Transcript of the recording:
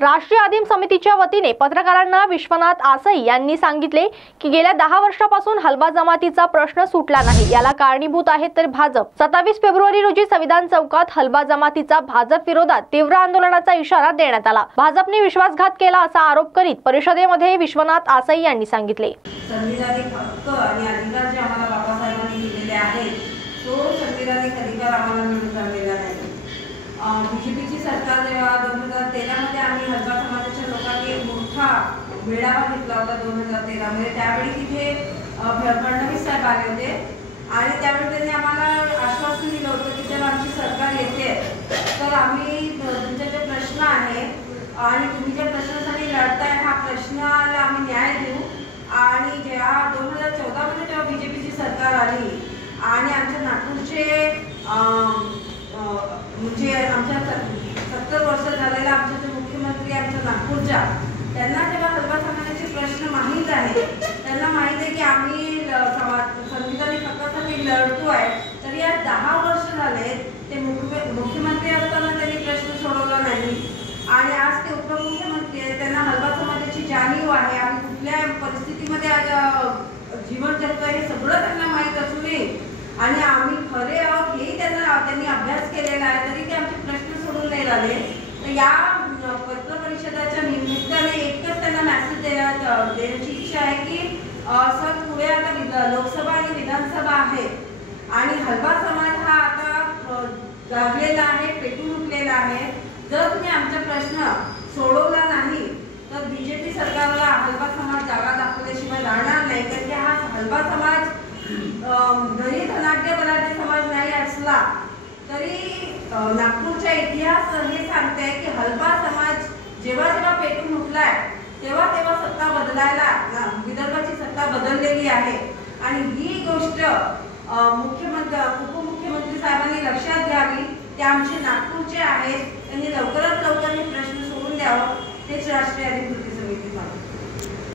राष्ट्रीय आदिम समितीच्या वतीने पत्रकारांना विश्वनाथ आसई यांनी सांगितले की गेल्या 10 वर्षापासून हलबा जमातीचा प्रश्न सुटला नाही, याला कारणीभूत आहे तर भाजप। 27 फेब्रुवारी रोजी संविधान चौकात हलबा जमातीचा भाजप विरोधात तीव्र आंदोलनाचा इशारा देण्यात आला। भाजपने विश्वासघात केला असा आरोप करीत परिषदेमध्ये विश्वनाथ आसई यांनी सांगितले, संविधानिक हक्क आणि अधिकार जे आम्हाला बाबासाहेबांनी दिलेले आहेत तो संविधानिक अधिकार आम्हाला मिळून झालेला नाही। बीजेपीची सरकार जेव्हा 2013 मध्ये आम्ही हलबा समाजाच्या लोकांनी एक मोठा मेळावा घेतला होता 2013 मध्ये, त्यावेळी तिथे फडणवीस साहेब आले होते आणि त्यावेळी त्यांनी आम्हाला आश्वासन दिलं होतं की जर आमची सरकार येते तर आम्ही तुमचे जे प्रश्न आहे आणि तुम्ही ज्या प्रश्नासाठी लढताय हा प्रश्नाला आम्ही न्याय देऊ। आणि जेव्हा 2014 मध्ये जेव्हा बीजेपीची सरकार आली आणि आमच्या नागपूरचे म्हणजे आमच्या 70 वर्ष झालेला आमचे जे मुख्यमंत्री आमच्या नागपूरच्या, त्यांना जेव्हा हलबा समाजाचे प्रश्न माहीत आहे, त्यांना माहीत आहे की आम्ही संविधानिक हक्कासाठी लढतोय, तर या 10 वर्ष झाले ते मुख्यमंत्री असताना त्यांनी प्रश्न सोडवला नाही आणि आज ते उपमुख्यमंत्री आहेत, त्यांना हलबा समाजाची जाणीव आहे, आम्ही कुठल्या परिस्थितीमध्ये आज जीवन जगतोय हे सगळं त्यांना माहीत असू नये आणि आम्ही खरे आहोत हेही त्यांनी अभ्यास केलेला आहे, तरी ते आमचे प्रश्न सोडून नाही राहिले। तर या पत्र परिषदेच्या निमित्ताने एकच त्यांना मेसेज देण्याची इच्छा आहे की सर पुढे आता लोकसभा आणि विधानसभा आहे आणि हलबा समाज हा आता जागलेला आहे, पेटून उठलेला आहे। जर तुम्ही आमचा प्रश्न सोडवला नाही तर बीजेपी सरकारला हलबा समाज जागा दाखवल्याशिवाय राहणार नाही, कारण की हा हलबा समाज जरी धनाढ्य बलाढ्य समाज नाही असला तरी नागपूरचा इतिहास हे सांगते की हलबा समाज जेव्हा जेव्हा पेटून उठलाय तेव्हा तेव्हा सत्ता बदलायला विदर्भाची सत्ता बदललेली आहे आणि ही गोष्ट उपमुख्यमंत्री साहेबांनी लक्षात घ्यावी। ते आमचे नागपूरचे आहेत, त्यांनी